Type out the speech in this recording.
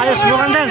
Ayos, bukan din.